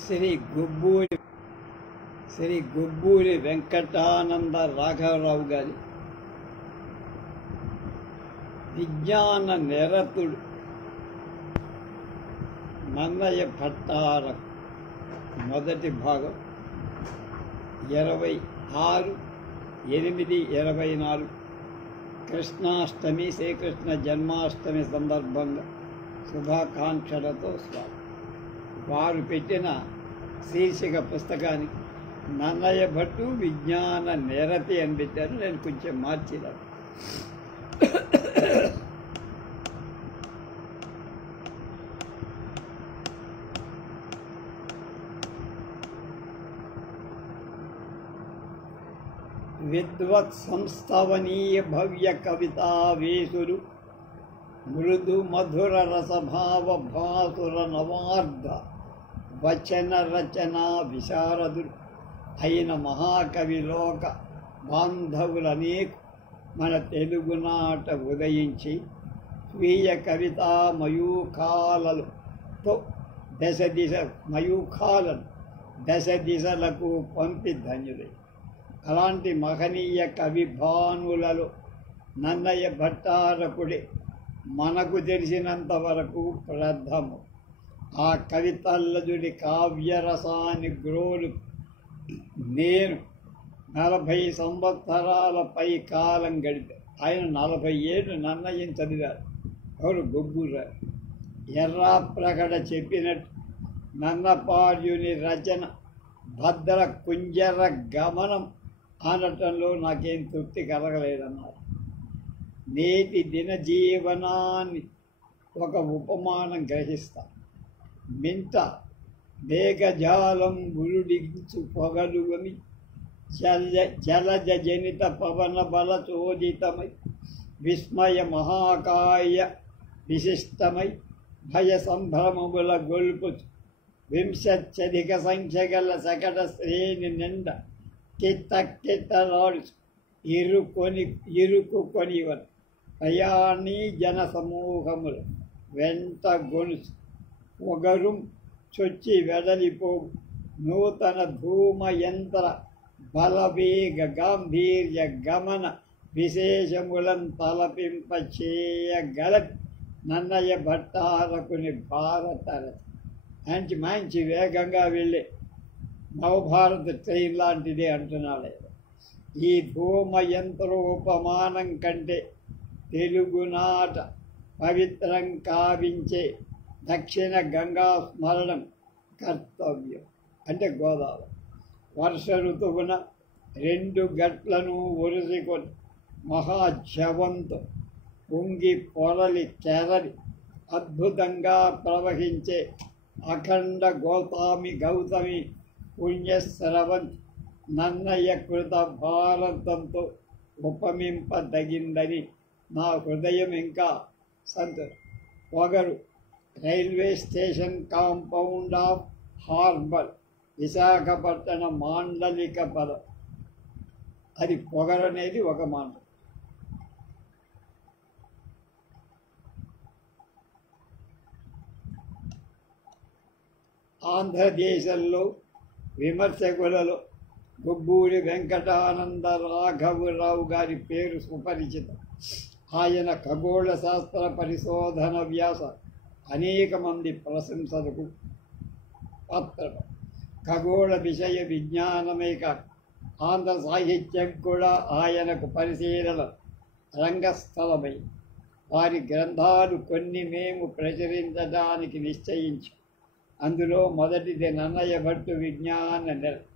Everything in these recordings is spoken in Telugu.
శ్రీ గుబ్బూరి వెంకటానంద రాఘవరావు గారి విజ్ఞాన నిరతుడు నన్నయ్య భట్టార మొదటి భాగం 26/8/24 కృష్ణాష్టమి శ్రీకృష్ణ జన్మాష్టమి సందర్భంగా శుభాకాంక్షలతో స్వాగతం. వారు పెట్టిన శీర్షిక పుస్తకానికి నన్నయ్య భట్టు విజ్ఞాన నిరతి అని పెట్టారు. నేను కొంచెం మార్చినాను. విద్వత్ సంస్థావనీయ భవ్య కవితావేశులు మృదు మధుర రసభావ భాసుర నవార్ధ వచన రచనా విశారదులు అయిన మహాకవి లోక బాంధవులనేకు మన తెలుగునాట ఉదయించి స్వీయ కవితా మయూఖాలతో దశ దిశలకు పంపి ధన్యులై. అలాంటి మహనీయ కవిభానులలో నన్నయ్య భట్టారకుడే మనకు తెలిసినంత వరకు ప్రథము. ఆ కవితల్లజుడి కావ్యరసాన్ని గ్రోలు నేను 40 సంవత్సరాల పై కాలం గడిపా. ఆయన 40 ఏళ్ళు నన్నయ్యని చదివారు. ఎవరు? గుబ్బూరారు. ఎర్రాప్రగడ చెప్పినట్టు నన్నపార్యుని రచన భద్ర కుంజర గమనం అనటంలో నాకేం తృప్తి కలగలేదన్నారు. నేటి దినజీవనాన్ని ఒక ఉపమానం గ్రహిస్తా. మింట మేఘజాలం గురుడించు పొగలుగమి జలజ జనిత పవన బల చోదితమై విస్మయ మహాకాయ విశిష్టమై భయ సంభ్రమముల గొల్పుచు వింశత్యధిక సంఖ్య గల సకట శ్రేణి నిండ కిత్తకిత్తలాడుచు ఇరుకుకొనివరు ప్రయాణీ జన సమూహములు వెంట గొనుచు పొగరుం చొచ్చి వెడలిపోవు నూతన ధూమయంత్ర బలవేగ గాంభీర్య గమన విశేషములం తలపింపచేయగల నన్నయ్య భట్టారకుని భారత మంచి వేగంగా వెళ్ళే నవభారత ట్రైన్ లాంటిదే అంటున్నాడు. ఈ ధూమయంత్రోపమానం కంటే తెలుగునాట పవిత్రం కావించే దక్షిణ గంగా స్మరణం కర్తవ్యం. అంటే గోదావరి వర్ష ఋతువున 2 గట్లను ఒరిసికొని మహాజవంతో పొంగి పొరలి చెరలి అద్భుతంగా ప్రవహించే అఖండ గౌతమి పుణ్యస్రవంతి నన్నయ్య కృత భారతంతో ఉపమింపదగిందని నా హృదయం ఇంకా పొగరు railway station compound of harbour విశాఖపట్టణ మాండలిక పదం. అది పొగరు అనేది ఒక మాట. ఆంధ్రదేశంలో విమర్శకులలో గుబ్బూరి వెంకటానంద రాఘవరావు గారి పేరు సుపరిచితం. ఆయన ఖగోళ శాస్త్ర పరిశోధన వ్యాస అనేక మంది ప్రశంసలకు పాత్ర. ఖగోళ విషయ విజ్ఞానమే కాక ఆంధ్ర సాహిత్యం కూడా ఆయనకు పరిశీలన రంగస్థలమై వారి గ్రంథాలు కొన్ని మేము ప్రచురించడానికి నిశ్చయించి అందులో మొదటిది నన్నయ్య భట్టు విజ్ఞాన నిరతి.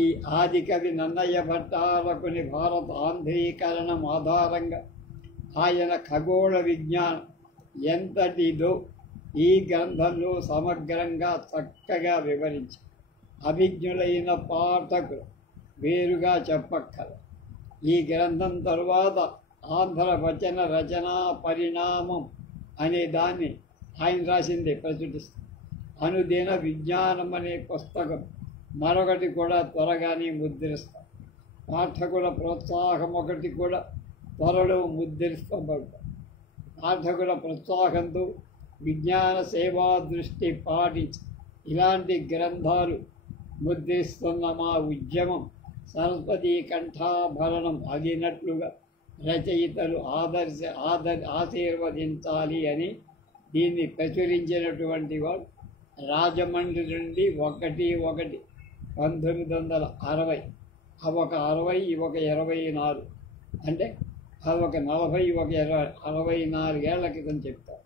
ఈ ఆదికవి నన్నయ్య భట్టారకుని భారత ఆంధ్రీకరణం ఆధారంగా ఆయన ఖగోళ విజ్ఞానం ఎంతటిదో ఈ గ్రంథంలో సమగ్రంగా చక్కగా వివరించి అభిజ్ఞులైన పాఠకులు వేరుగా చెప్పక్కల. ఈ గ్రంథం తరువాత ఆంధ్ర వచన రచనా పరిణామం అనే దాన్ని ఆయన రాసిందే ప్రచురిస్తారు. అనుదిన విజ్ఞానం అనే పుస్తకం మరొకటి కూడా త్వరగానే ముద్రిస్తాం. పాఠకుల ప్రోత్సాహం ఒకటి కూడా త్వరలో ముద్రిస్తబడతాం. పాఠకుల ప్రోత్సాహంతో విజ్ఞాన సేవా దృష్టి పాటించి ఇలాంటి గ్రంథాలు ముద్రిస్తున్న మా ఉద్యమం సరస్వతీ కంఠాభరణం అగినట్లుగా రచయితలు ఆశీర్వదించాలి అని దీన్ని ప్రచురించినటువంటి వాడు రాజమండ్రి నుండి 1/1/1960. అవొక 60, ఇవొక 24, అంటే అవొక 40, ఇవొక 64 ఏళ్ల క్రితం చెప్తారు.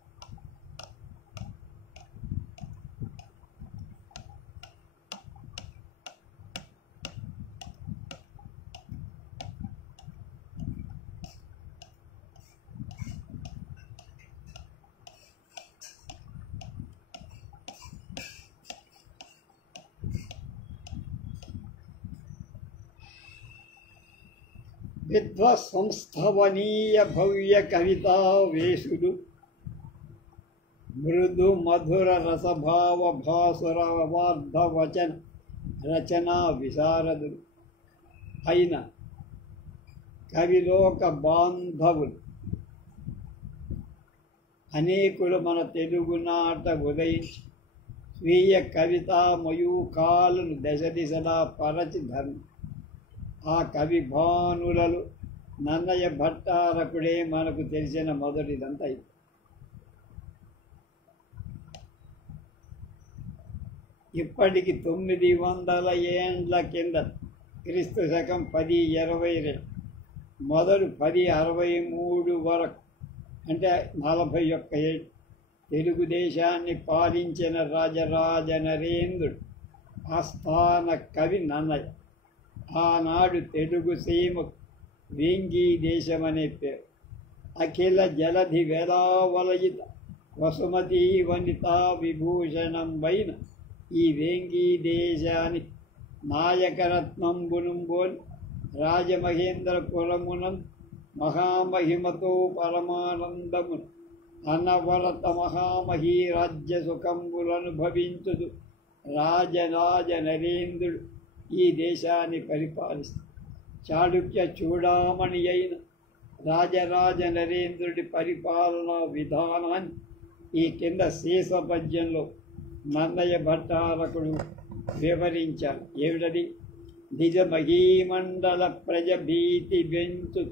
విద్వత్సంస్థవనీయ భవ్య కవితా వేషుడు మృదు మధుర రసభావ భాసుర వార్ధ వచన రచనా విశారదులు అయిన కవిలోక బాంధవులు అనేకులు మన తెలుగునాట ఉదయించి స్వీయ కవితా మయూఖాలను దశ దిశలా పరచి ధర్మ ఆ కవి భానులలో నన్నయ్య భట్టారకుడే మనకు తెలిసిన మొదటిదంతా. ఇప్పటికి 900 ఏండ్ల కింద క్రీస్తు శకం 1022 మొదలు 1063 వరకు, అంటే 41 ఏళ్ళు తెలుగుదేశాన్ని పాలించిన రాజరాజ నరేంద్రుడు ఆస్థాన కవి నన్నయ్య. ఆనాడు తెలుగు సీమ వేంగీ దేశమనే పేరు. అఖిల జలధి వేదావలయిత వసుమతీ వనితా విభూషణంబైన ఈ వేంగీ దేశానికి నాయకరత్నంబునుంబోల్ రాజమహేంద్రపురమునం మహామహిమతో పరమానందమును అనవరత మహామహీ రాజ్య సుఖంబులనుభవించుదు రాజరాజ నరేంద్రుడు ఈ దేశాన్ని పరిపాలిస్తూ చాళుక్య చూడామణి అయిన రాజరాజ నరేంద్రుడి పరిపాలనా విధానాన్ని ఈ కింద శేష పద్యంలో నన్నయ్య భట్టారకుడు వివరించారు. ఏమిటది? నిజ మహీమండల ప్రజ భీతి బెంచు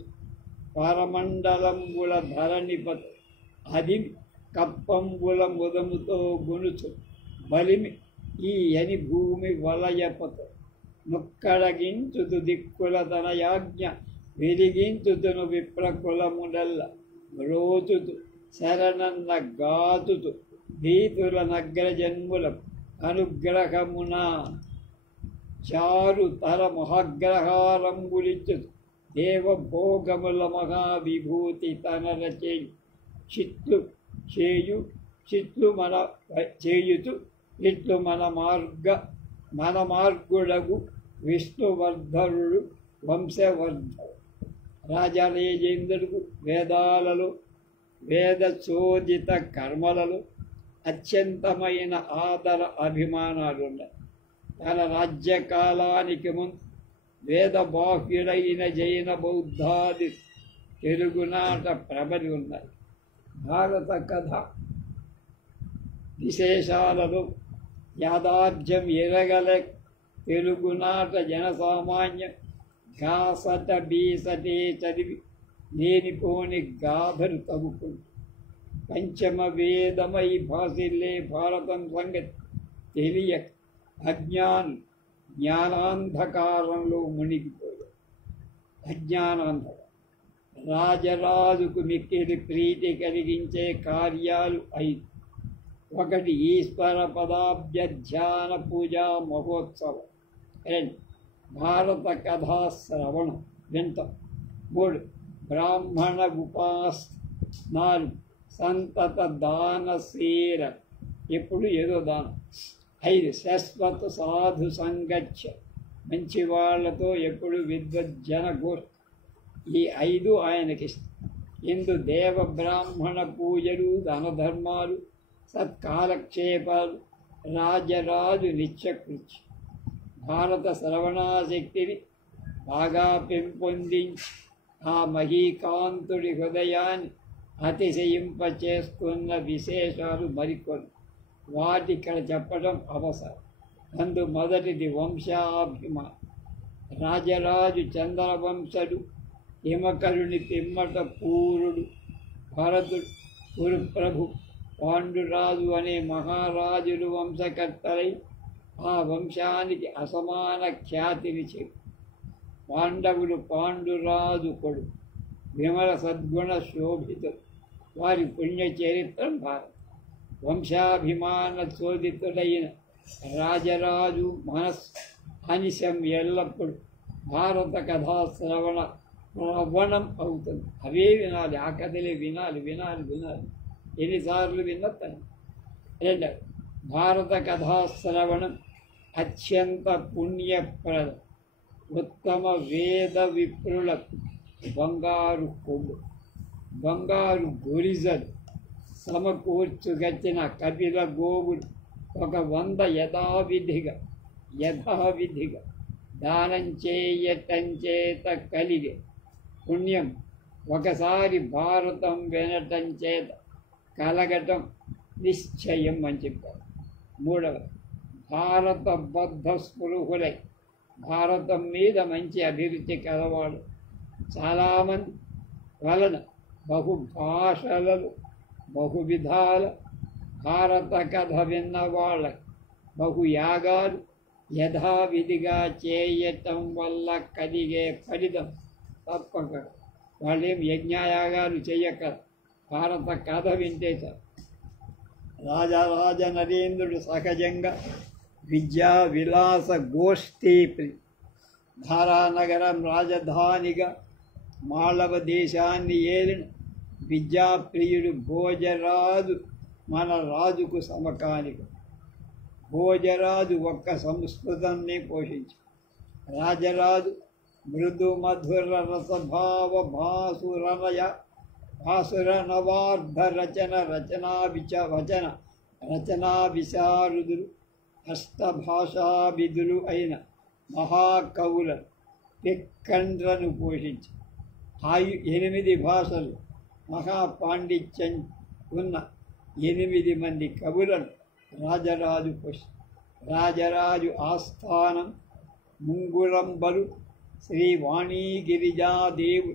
పరమండలంబుల ధరణిపత అదిమి కప్పంబుల ముదముతో గునుచు బలిమి ఈ అని భూమి వలయపత ముక్కడగించుతు దిక్కుల తనయాజ్ఞ వెలిగించుతును విప్రకులముడల్ల రోచుతు శరణన్న గాతుతు భీతుల నగ్రజన్ముల అనుగ్రహమున చారు తర మహాగ్రహారంబులిచ్చుతు దేవభోగముల మహావిభూతి తనర చేయుతు ఇట్లు మన మార్గుడగు విష్ణువర్ధనుడు వంశవర్ధనుడు రాజరాజేంద్రుడు వేదాలలో వేదచోదిత కర్మలలో అత్యంతమైన ఆదర అభిమానాలు ఉన్నాయి. తన రాజ్యకాలానికి ముందు వేదబాహ్యుడైన జైన బౌద్ధాది తెలుగునాట ప్రబలి ఉన్నాయి. భారత కథ విశేషాలలో యాదార్థ్యం ఎరగల తెలుగునాట జనసామాన్య గాసట బీసటే చదివి లేనిపోని గాథలు తవ్వుకుంటు పంచమ వేదమై భాసిల్లే భారతం సంగతి తెలియక జ్ఞానాంధకారంలో మునిగిపోయాడు. అజ్ఞానాంధకారం రాజరాజుకు మిక్కిలి ప్రీతి కలిగించే కార్యాలు 5. 1 ఈశ్వర పదాబ్జ ధ్యాన పూజా మహోత్సవం. 2 భారత కథా శ్రవణం వింటాం. 3 బ్రాహ్మణ ఉపాసన. 4 సంతత దానశీల, ఎప్పుడు ఏదో దానం. 5 శాశ్వత సాధు సంగత్య, మంచి వాళ్లతో ఎప్పుడు విద్వజ్జన గోష్ఠి. ఈ 5 ఆయనకి ఇష్టం. ఇందు దేవ బ్రాహ్మణ పూజలు, దానధర్మాలు, సత్కాలక్షేపాలు రాజరాజు నిత్యకృత్యం. భారత శ్రవణాశక్తిని బాగా పెంపొందించి ఆ మహీకాంతుడి హృదయాన్ని అతిశయింపచేస్తున్న విశేషాలు మరికొన్ని. వాటి ఇక్కడ చెప్పడం అవసరం. అందు మొదటిది వంశాభిమానం. రాజరాజు చంద్రవంశుడు, హిమకరుని పిమ్మట పూరుడు, భరతుడు, కురుప్రభు, పాండురాజు అనే మహారాజులు వంశకర్తలై ఆ వంశానికి అసమాన ఖ్యాతిని చెప్పు. పాండవులు పాండురాజు కొడు, విమల సద్గుణ శోభితుడు, వారి పుణ్య చరిత్రం భారతం. వంశాభిమాన చోదితుడైన రాజరాజు మనస్ అనిశం ఎల్లప్పుడు భారత కథా శ్రవణం అవుతుంది. అవే వినాలి, ఆ కథలే వినాలి వినాలి వినాలి, ఎన్నిసార్లు విన్నతను. రెండవ, భారత కథా శ్రవణం అత్యంత పుణ్యప్రదం. ఉత్తమ వేద విప్రులకు బంగారు కొమ్ము, బంగారు గొరిజలు సమకూర్చుగచ్చిన కపిల గోవులు 100 యథావిధిగా దానం చేయటం చేత కలిగే పుణ్యం ఒకసారి భారతం వినటం చేత కలగటం నిశ్చయం అని చెప్పారు. మూడవ, భారత బద్ధ స్పృహులై భారతం మీద మంచి అభిరుచి కలవాడు చాలామంది వలన బహుభాషలలో బహువిధాల భారత కథ విన్న వాళ్ళకి బహుయాగాలు యథావిధిగా చేయటం వల్ల కలిగే ఫలితం తప్పక. వాళ్ళేం యజ్ఞయాగాలు చెయ్యక భారత కథ వింటే సార్. రాజరాజ నరేంద్రుడు సహజంగా విద్యా విలాస గోష్ఠీప్రి, ధారానగరం రాజధానిగా మాళవ దేశాన్ని ఏలిన విద్యాప్రియుడు భోజరాజు మన రాజుకు సమకాలిక. భోజరాజు ఒక్క సంస్కృతాన్ని పోషించి, రాజరాజు మృదు మధుర రసభావ భాసుర నవార్ధ రచనా విశారుదులు అష్టభాషావిధులు అయిన మహాకవుల పిక్కండ్రను పోషించి 8 భాషలు మహాపాండిత్యం ఉన్న 8 మంది కవులను రాజరాజు రాజరాజు ఆస్థానం ముంగుళంబలు శ్రీ వాణీగిరిజాదేవు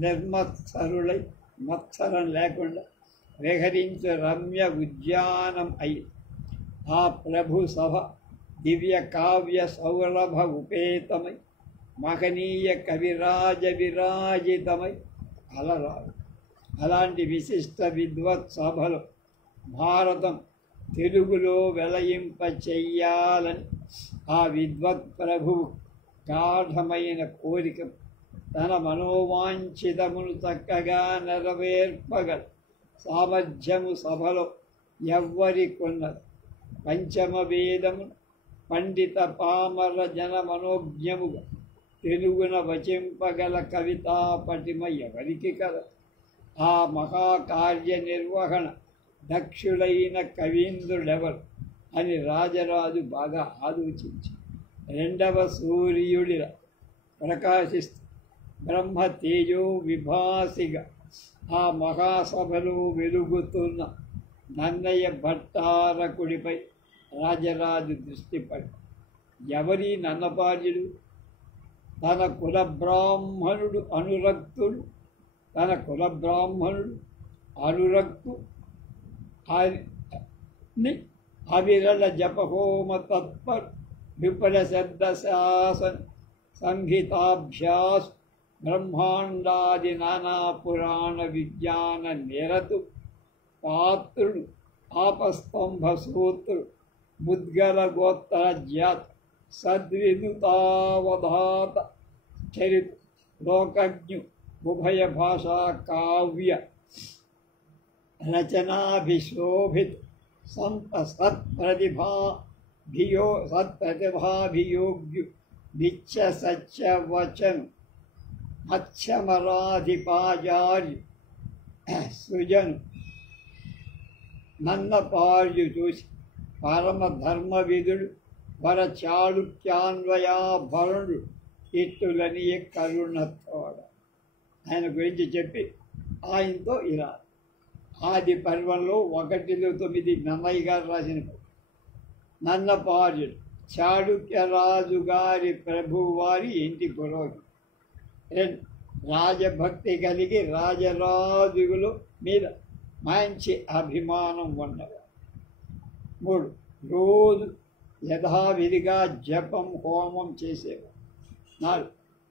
నిర్మత్సరులై మత్సరం లేకుండా విహరించు రమ్య ఉద్యానం అయి ఆ ప్రభు సభ దివ్య కావ్య సౌరభ ఉపేతమై మహనీయ కవిరాజ విరాజితమై అలరాడు. అలాంటి విశిష్ట విద్వత్ సభలో భారతం తెలుగులో వెలయింప చెయ్యాలని ఆ విద్వత్ ప్రభువు గాఢమైన కోరిక తన మనోవాంఛితమును చక్కగా నెరవేర్పగల సామర్థ్యము సభలో ఎవ్వరికొన్నది. పంచమ వేదమును పండిత పామర జన మనోజ్ఞముగా తెలుగున వచింపగల కవితా పటిమ ఎవరికి కల? ఆ మహాకార్య నిర్వహణ దక్షుడైన కవీంద్రుడెవరు అని రాజరాజు బాగా ఆలోచించి రెండవ సూర్యుడిలా ప్రకాశిస్తూ బ్రహ్మ తేజో విభాసిగా ఆ మహాసభలో వెలుగుతున్న నన్నయ్య భట్టారకుడిపై రాజరాజు దృష్టి పడి, ఎవరి నన్నపార్యుడు? తన కుల బ్రాహ్మణుడు అనురక్తు అవిరళ జపహోమ తత్పర్ విపుల శబ్ద శాసన సంహితాభ్యాస్ బ్రహ్మాండాది నానా పురాణ విజ్ఞాన నిరతు పాత్రుడు ఆపస్తంభ సూత్రుడు ముద్గల గోత్ర జాత్ సద్విదుతావధాత చరిత లోకజ్ఞు ఉభయ భాషా కావ్య రచనాభిశోభిత సత్ప్రతిభాభియోగ్యు నిత్య సత్యవచన్ మత్స్యమరాధిపాచార్యు సృజను నన్నపార్యు చూసి పరమధర్మవిధుడు వర చాళుక్యాన్వయాభరణుడు ఇట్టులని కరుణతోడ ఆయన గురించి చెప్పి ఆయనతో ఇలా ఆది పర్వంలో 1-9 నన్నయ్య గారు రాసిన నన్నపార్యుడు చాళుక్య రాజు గారి ప్రభువారి ఇంటి పురోహితుడు. రాజభక్తి కలిగి రాజరాజుల మీద మంచి అభిమానం ఉన్నవారు. 3 రోజు యథావిధిగా జపం హోమం చేసేవారు. 4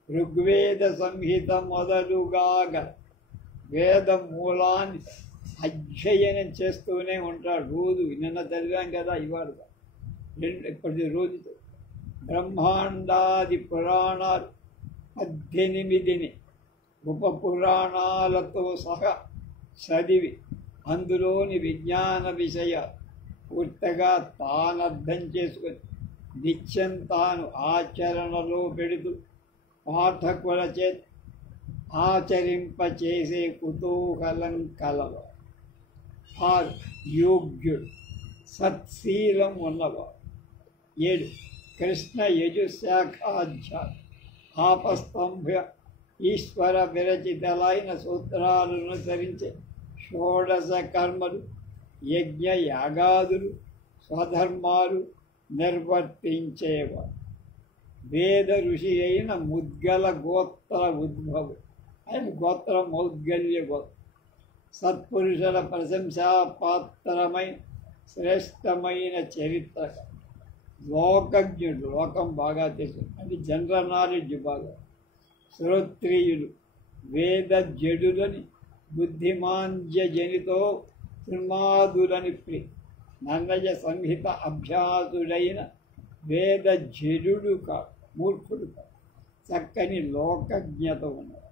ఋగ్వేద సంహిత మొదలుగా వేద మూలాన్ని అధ్యయనం చేస్తూనే ఉంటాడు రోజు. నిన్న చదివాం కదా, ఇవాళ ఇప్పటి రోజు బ్రహ్మాండాది పురాణాలు 18ని ఉపపురాణాలతో సహా చదివి అందులోని విజ్ఞాన విషయాలు పూర్తిగా తానర్థం చేసుకొని నిత్యం తాను ఆచరణలో పెడుతూ పాఠకుల చేత ఆచరింపచేసే కుతూహలం కలవాడు. 6 యోగ్యుడు సత్శీలం ఉన్నవాడు. 7 కృష్ణ యజుశాఖాధ్యాయ ఆపస్తంభ ఈశ్వర విరచితలైన సూత్రాలను అనుసరించే షోడశ కర్మలు యజ్ఞ యాగాదులు స్వధర్మాలు నిర్వర్తించేవాడు. వేద ఋషి అయిన ముద్గల గోత్ర ఉద్భవుడు. ఆయన గోత్రం మౌద్గల్య గోత్రం. సత్పురుషుల ప్రశంసాపాత్రమైన శ్రేష్టమైన చరిత్ర. లోకజ్ఞుడు, లోకం బాగా తెలుసు అంటే జనరల్ నాలెడ్జ్ బాగా. శ్రోత్రియులు వేద జడులని బుద్ధిమాంద్యజనితో ఉన్మాదులని నన్నయ సంహిత అభ్యాసుడైన వేద జడుడు కాదు, మూర్ఖుడు కాదు, చక్కని లోకజ్ఞత ఉన్నది.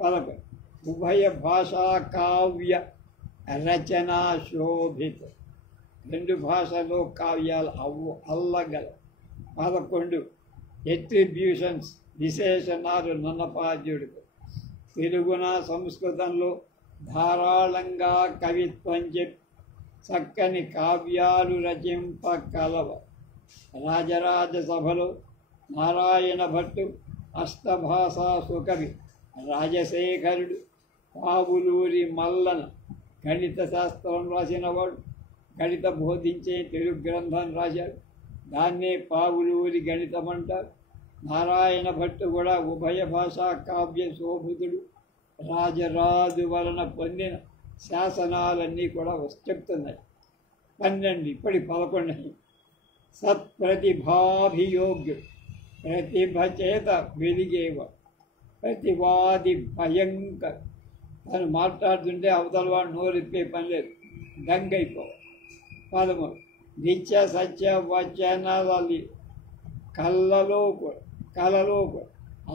11 ఉభయ భాషా కావ్య రచనా శోభిత. 2 భాషలో కావ్యాలు అల్లగల. 11 ఎట్రిబ్యూషన్స్ విశేషణాలు నన్నపాద్యుడికి. తెలుగున సంస్కృతంలో ధారాళంగా కవిత్వం చెప్పి చక్కని కావ్యాలు రచింపగలవ. రాజరాజ సభలో నారాయణ భట్టు అష్టభాషా సుకవి రాజశేఖరుడు పావులూరి మల్లన గణిత శాస్త్రం రాసినవాడు. గణిత బోధించే తెలుగు గ్రంథం రాశాడు. దాన్నే పావులూరి గణితం అంటారు. నారాయణ భట్టు కూడా ఉభయ భాషా కావ్య శోభితుడు. రాజరాజు వలన పొందిన శాసనాలన్నీ కూడా చెప్తున్నాయి. 12 ఇప్పటి 11 సత్ప్రతిభాభియోగ్యుడు ప్రతిభ చేత వెలిగేవాడు. ప్రతివాది భయంకర. తను మాట్లాడుతుంటే అవతల వాడు నోరెత్తే పని లేదు, గంగైపోవాలి. 13 నిత్య సత్య వచనాలి. కలలో కూడా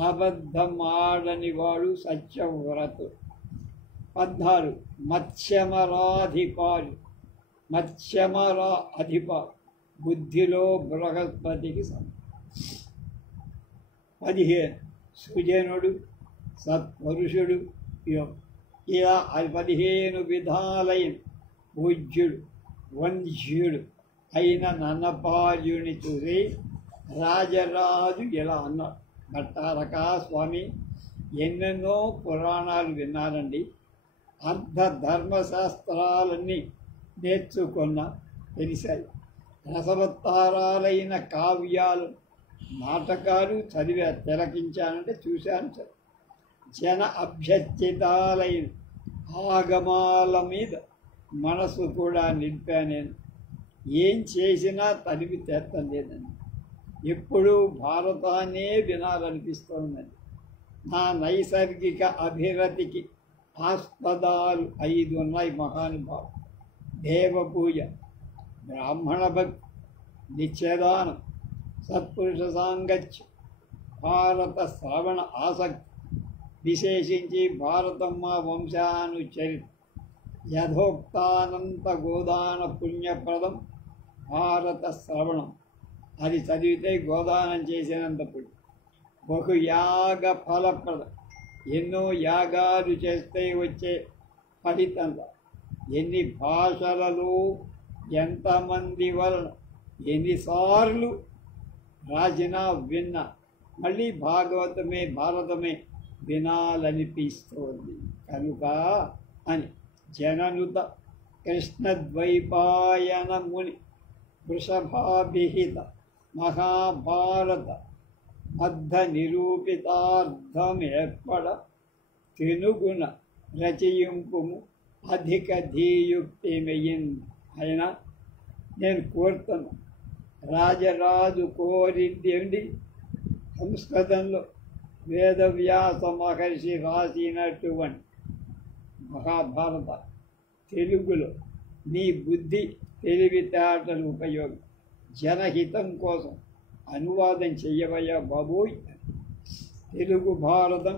అబద్ధం ఆడని వాడు సత్యవ్రతుడు. 14 మత్స్యమరాధిపాడు బుద్ధిలో బృహస్పతికి సమ. 15 సుజనుడు సత్పురుషుడు. ఇలా 15 విధాలైన పూజ్యుడు వంధ్యుడు అయిన నన్నపార్యుని చూసి రాజరాజు ఇలా అన్నాడు. భట్టారక స్వామి, ఎన్నెన్నో పురాణాలు విన్నానండి, అర్ధ ధర్మశాస్త్రాలన్నీ నేర్చుకున్న తెలిసాయి. రసవత్తారాలైన కావ్యాలు నాటకాలు చదివా, తిలకించానంటే చూశాను సార్. జన అభ్యర్థితాలైన ఆగమాల మీద మనసు కూడా నింపా. నేను ఏం చేసినా తరిమి తెత్తం లేదండి. ఎప్పుడూ భారతాన్నే వినాలనిపిస్తోందండి. నా నైసర్గిక అభిరతికి ఆస్పదాలు 5 ఉన్నాయి మహానుభావులు. దేవపూజ, బ్రాహ్మణ భక్తి, నిత్యదానం, సత్పురుష సాంగత్యం, భారత శ్రవణ ఆసక్తి, విశేషించి భారతమ్మ వంశానుచరిత్ర, యథోక్తానంత గోదాన పుణ్యప్రదం భారత శ్రవణం. అది చదివితే గోదానం చేసినంత పుణ్యం. బహుయాగ ఫలప్రదం. ఎన్నో యాగాలు చేస్తే వచ్చే ఫలితంగా ఎన్ని భాషలలో ఎంతమంది వలన ఎన్నిసార్లు రాసినా విన్నా మళ్ళీ భారతమే వినాలనిపిస్తోంది కనుక అని జననుత కృష్ణద్వైపాయన ముని వృషభాభిహిత మహాభారత అర్ధ నిరూపితార్థమేర్పడ తెనుగుణ రచయింపుము అధిక ధీయుక్తిమయిన్. అయినా నేను కోరుతాను, రాజరాజు కోరింది సంస్కృతంలో వేదవ్యాస మహర్షి రాసినటువంటి మహాభారత తెలుగులో నీ బుద్ధి తెలివితేటలు ఉపయోగం జనహితం కోసం అనువాదం చెయ్యవయ్యా బాబోయ్. తెలుగు భారతం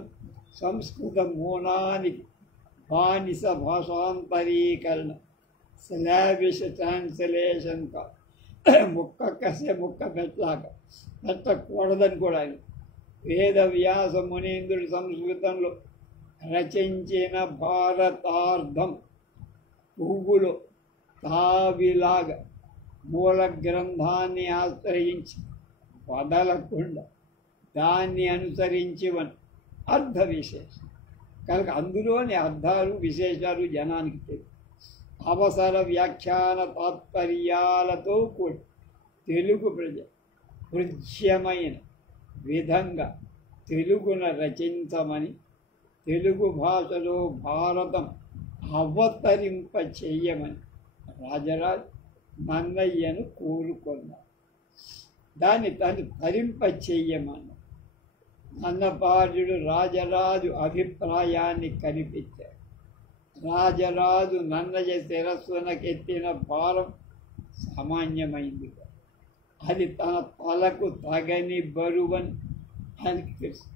సంస్కృత మూలానికి బానిస భాషాంతరీకరణ స్లావిష్ ట్రాన్స్లేషన్ ముక్క కసే ముక్క పెట్టకూడదని కూడా ఆయన వేదవ్యాస మునీంద్రుడు సంస్కృతంలో రచించిన భారతార్థం పువ్వులో తావిలాగా మూల గ్రంథాన్ని ఆశ్రయించి వదలకుండా దాన్ని అనుసరించివని అర్థ విశేషం కనుక అందులోని అర్థాలు విశేషాలు జనానికి తెలియదు. అవసర వ్యాఖ్యాన తాత్పర్యాలతో కూడి తెలుగు ప్రజ హృద్యమైన విధంగా తెలుగున రచించమని, తెలుగు భాషలో భారతం అవతరింప చెయ్యమని రాజరాజు నన్నయ్యను కోరుకున్నాడు. దాన్ని తను తరింప చెయ్యమని నన్నపార్యుడు రాజరాజు అభిప్రాయాన్ని కనిపించాడు. రాజరాజు నన్నయ్య శిరస్సునకెత్తిన భారం సామాన్యమైంది, అది తన తలకు తగని బరువని ఆయనకి తెలుసు.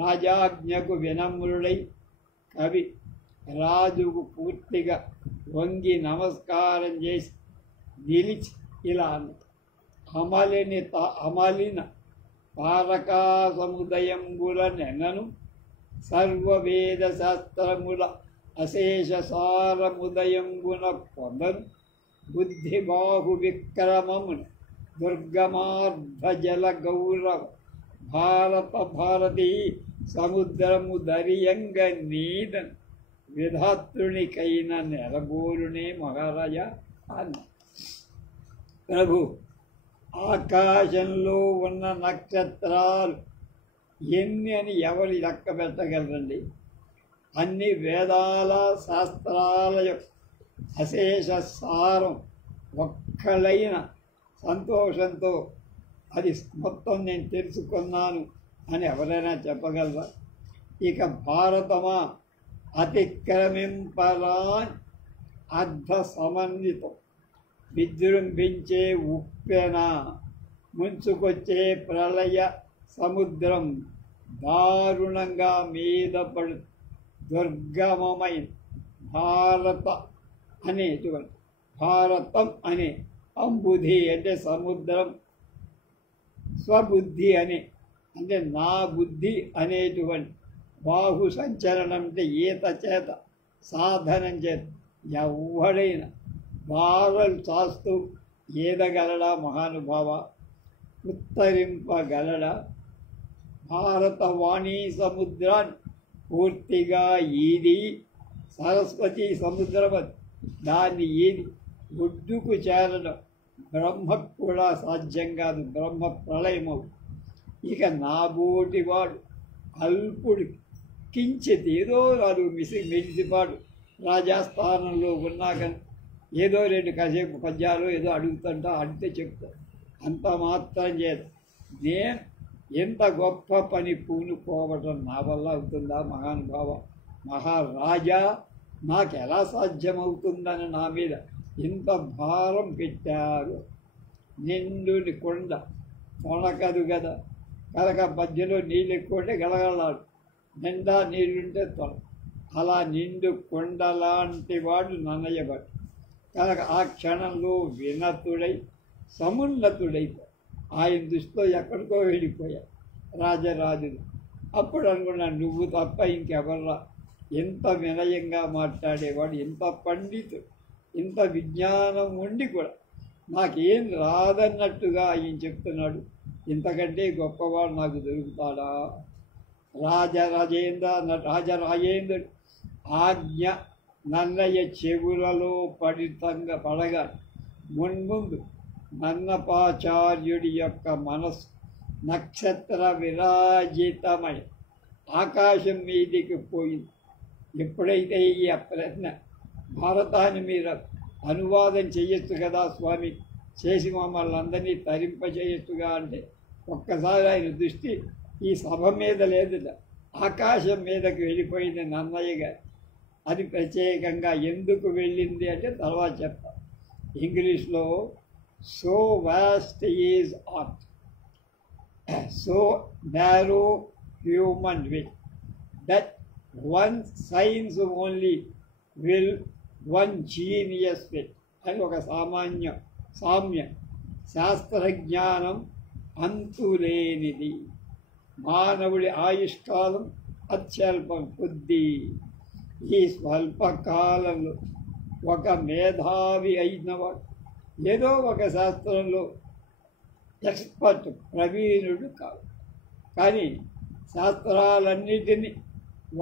రాజాజ్ఞకు వినమ్రుడై కవి రాజుకు పూర్తిగా వంగి నమస్కారం చేసి నిలిచి ఇలా అన్నది, అమలిన తారకా సముదయంబుల నెనను సర్వవేద శాస్త్రముల అశేష సారముదయంబున పొందను బుద్ధి బాహు విక్రమమున దుర్గమార్ధజల గౌరవ భారత భారతీ సముద్రము దరియంగ నీదన్ విధాతృనికైన నెరబోలునే మహారాజా అన్న. ప్రభు, ఆకాశంలో ఉన్న నక్షత్రాలు ఎన్ని అని ఎవరు లెక్క పెట్టగలరండి? అన్ని వేదాల శాస్త్రాల యొక్క అశేష సారం ఒక్కలైన సంతోషంతో అది మొత్తం నేను తెలుసుకున్నాను అని ఎవరైనా చెప్పగలరా? ఇక భారతమా అతిక్రమింపరాని అర్ధ సమన్వితం విజృంభించే ఉప్పెన ముంచుకొచ్చే ప్రళయ సముద్రం దారుణంగా మీద పడు దుర్గమమైన భారతం అనే అంబుధి అంటే సముద్రం, స్వబుద్ధి అంటే నా బుద్ధి అనేటువంటి బాహు సంచలనం అంటే ఈత చేత సాధనం చేత ఎవడైనా వారలు చాస్తూ ఈదగలడా మహానుభావ? ఉత్తరింపగలడా? భారతవాణి సముద్రాన్ని పూర్తిగా ఈది సరస్వతి సముద్రం దాన్ని ఈది ఒడ్డుకు చేరడం బ్రహ్మకు కూడా సాధ్యం కాదు, బ్రహ్మ ప్రళయమవు. ఇక నాబోటి వాడు అల్పుడు కించిత్ ఏదో రాదు మెలిసిపాడు రాజాస్థానంలో ఉన్నాక ఏదో రెండు కాసేపు పద్యాలు ఏదో అడుగుతుంటా, అడిగితే చెప్తా, అంత మాత్రం చేత నేను ఎంత గొప్ప పని పూనుకోవటం నా వల్ల అవుతుందా మహానుభావ? మహారాజా, నాకు ఎలా సాధ్యమవుతుందని నా మీద ఇంత భారం పెట్టారు. నిండుని కొండ తొణకదు కదా, కనుక మధ్యలో నీళ్ళు ఎక్కువ ఉంటే గలగలాడు, నిండా నీళ్ళుంటే తొల, అలా నిండు కొండలాంటి వాడు నన్నయ్యబడు. కనుక ఆ క్షణంలో వినతుడై సమున్నతుడైపోయి ఆయన దృష్టిలో ఎక్కడికో వెళ్ళిపోయాడు రాజరాజులు. అప్పుడు అనుకున్నాను, నువ్వు తప్ప ఇంకెవర్రా ఎంత వినయంగా మాట్లాడేవాడు, ఎంత పండితుడు, ఇంత విజ్ఞానం ఉండి కూడా నాకేం రాదన్నట్టుగా ఆయన చెప్తున్నాడు. ఇంతకంటే గొప్పవాడు నాకు దొరుకుతాడా? రాజరాజేంద్రుడు ఆజ్ఞ నన్నయ్య చెవులలో పడగా మున్ముందు నన్నపాచార్యుడి యొక్క మనసు నక్షత్ర విరాజితమై ఆకాశం మీదికి పోయింది. ఎప్పుడైతే ఈ ప్రశ్న భారతాన్ని మీరు అనువాదం చేయొచ్చు కదా స్వామి, చేసి మమ్మల్ని అందరినీ తరింపచేయొచ్చుగా అంటే ఒక్కసారి ఆయన దృష్టి ఈ సభ మీద లేదు, ఆకాశం మీదకి వెళ్ళిపోయింది నన్నయ్య గారు. అది ప్రత్యేకంగా ఎందుకు వెళ్ళింది అంటే తర్వాత చెప్తా. ఇంగ్లీష్లో so vast is art, so narrow human will that one science only will, one genius will అని ఒక సామ్య శాస్త్రజ్ఞానం అంతులేనిది, మానవుడి ఆయుష్కాలం అత్యల్పం కొద్ది. ఈ స్వల్పకాలంలో ఒక మేధావి అయినవాడు ఏదో ఒక శాస్త్రంలో ఎక్స్పర్ట్ ప్రవీణుడు కాదు, కానీ శాస్త్రాలన్నిటినీ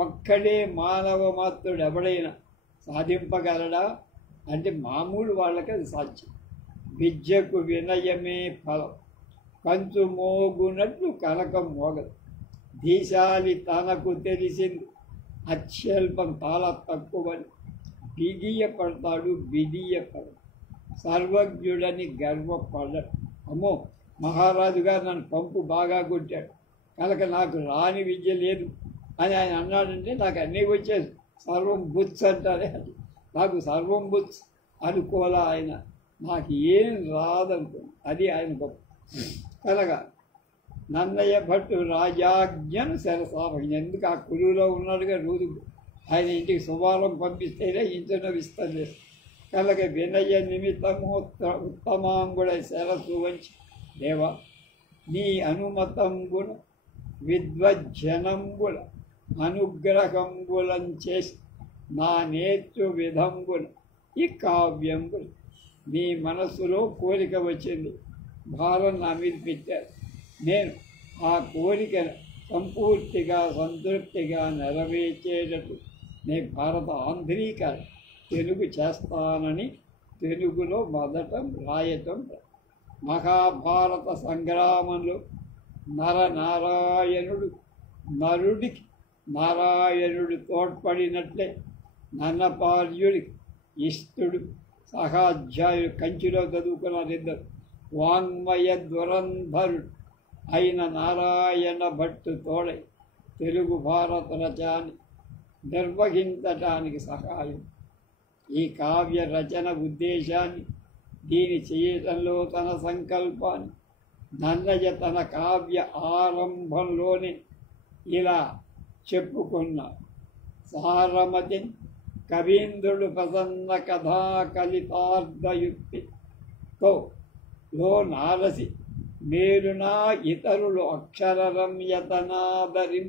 ఒక్కడే మానవ మాత్రుడు ఎవడైనా సాధింపగలడా అంటే మామూలు వాళ్ళకి అది సాధ్యం. విద్యకు వినయమే ఫలం, కంచు మోగునట్లు కనకం మోగదు. దీశాలి తనకు తెలిసింది అత్యల్పం చాలా తక్కువని బిగియపడతాడు, బిడియపడడు. సర్వజ్ఞుడని గర్వపడడు. అమ్మో మహారాజు గారు నన్ను పంపు బాగా కొట్టాడు కనుక నాకు రాని విద్య లేదు అని ఆయన అన్నాడంటే నాకు అన్నీ వచ్చేది. సర్వం బుత్స్ అంటారే, నాకు సర్వం బుత్స్ అనుకోలే ఆయన, నాకు ఏం రాదనుకో, అది ఆయన గొప్ప. కనుక నన్నయ్య భట్టు రాజాజ్ఞను శరసాపం, ఎందుకు ఆ కురువులో ఉన్నాడుగా రోజు ఆయన ఇంటికి శుభారం పంపిస్తేనే ఇంటిలో విస్తరి. కనుక వినయ నిమిత్తము ఉత్తమాంగుడ శరస్సు వంచి దేవా నీ అనుమతంబున విద్వజ్జనంబుల అనుగ్రహంబులం చేసి నా నేర్చు విధంబున ఈ కావ్యంబుల నీ మనస్సులో కోరిక వచ్చింది, భారం నా మీద పెట్టారు. నేను ఆ కోరికను సంపూర్తిగా సంతృప్తిగా నెరవేర్చేటట్టు నేను భారత ఆంధ్రీకరణ తెలుగు చేస్తానని తెలుగులో మొదట రాయటం. మహాభారత సంగ్రామంలో నరుడికి నారాయణుడు తోడ్పడినట్లే నన్నపార్యుడికి ఇష్టుడు సహాధ్యాయుడు కంచిలో చదువుకున్నారిద్దరు. వాంగ్మయ దురంధరుడు అయిన నారాయణ భట్టు తోడై తెలుగు భారత రచనని నిర్వహించటానికి సహాయం. ఈ కావ్య రచన ఉద్దేశాన్ని, దీని చేయటంలో తన సంకల్పాన్ని నన్నయ్య తన కావ్య ఆరంభంలోనే ఇలా చెప్పుకున్న సారమతి కవీంద్రుడు ప్రసన్న కథా కలితార్థయుక్తితో లో నారసి మేలునా ఇతరులు అక్షరరమ్యతనాదరిం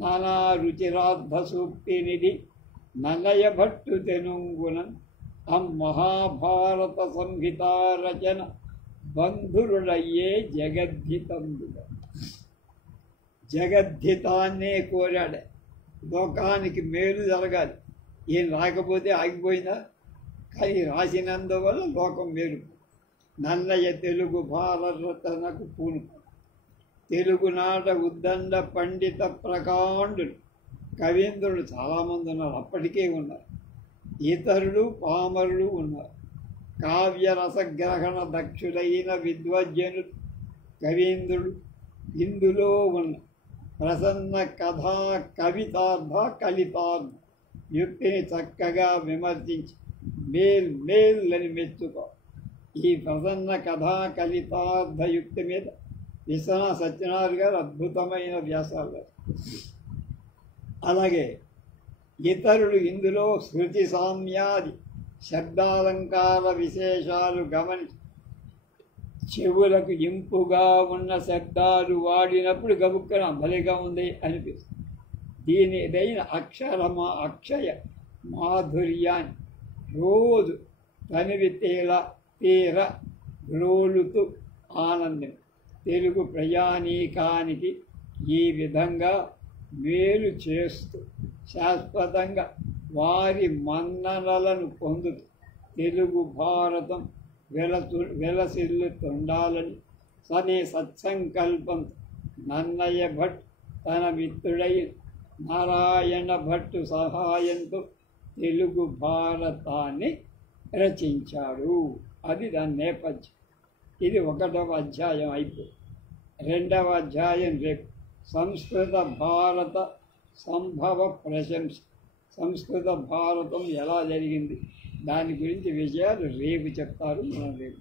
నానా రుచిరార్థ సూక్తినిధి నన్నయ్య భట్టు తెనుంగునన్ మహాభారత సంహితా రచన బంధురుడయ్యే జగద్ధితంబుల. జగద్ధితాన్నే కోరాడు, లోకానికి మేలు జరగాలి. ఏం రాకపోతే ఆగిపోయిందా, కానీ రాసినందువల్ల లోకం మేలు. నన్నయ్య తెలుగు భారతనకు పూనుకు తెలుగునాట ఉద్దండ పండిత ప్రకాండులు కవీంద్రులు చాలామంది ఉన్నారు, అప్పటికే ఉన్నారు. ఇతరులు పామరులు ఉన్నారు. కావ్య రసగ్రహణ దక్షులైన విద్వజ్జనులు కవీంద్రుడు ఇందులో ఉన్న ప్రసన్న కథా కవితార్థ కలితార్థ యుక్తిని చక్కగా విమర్శించి మేల్లని మెచ్చుకో. ఈ ప్రసన్న కథా కలితార్థ యుక్తి మీద విశ్వనాథ సత్యనారాయణ గారు అద్భుతమైన వ్యాసాలు. అలాగే ఇతరులు ఇందులో శృతి సామ్యాది శబ్దాలంకార విశేషాలు గమనించి చెవులకు ఇంపుగా ఉన్న శబ్దాలు వాడినప్పుడు గబుక్కన భలేగా ఉంది అనిపిస్తుంది. దీనిదైన అక్షయ మాధుర్యాన్ని రోజు తనివి తీర రోలుతూ ఆనందం తెలుగు ప్రయాణీకానికి ఈ విధంగా మేలు చేస్తూ శాశ్వతంగా వారి మన్ననలను పొందుతూ తెలుగు భారతం వెలసిల్లుతుండాలని సనే సత్సంకల్పం నన్నయ్య భట్ తన మిత్రుడై నారాయణ భట్టు సహాయంతో తెలుగు భారతాన్ని రచించాడు. అది దాని నేపథ్యం. ఇది 1వ అధ్యాయం అయిపోయి 2వ అధ్యాయం రేపు సంస్కృత భారత సంభవ ప్రశంస. సంస్కృత భారతం ఎలా జరిగింది దాని గురించి విషయాలు రేపు చెప్తారు. మనం రేపు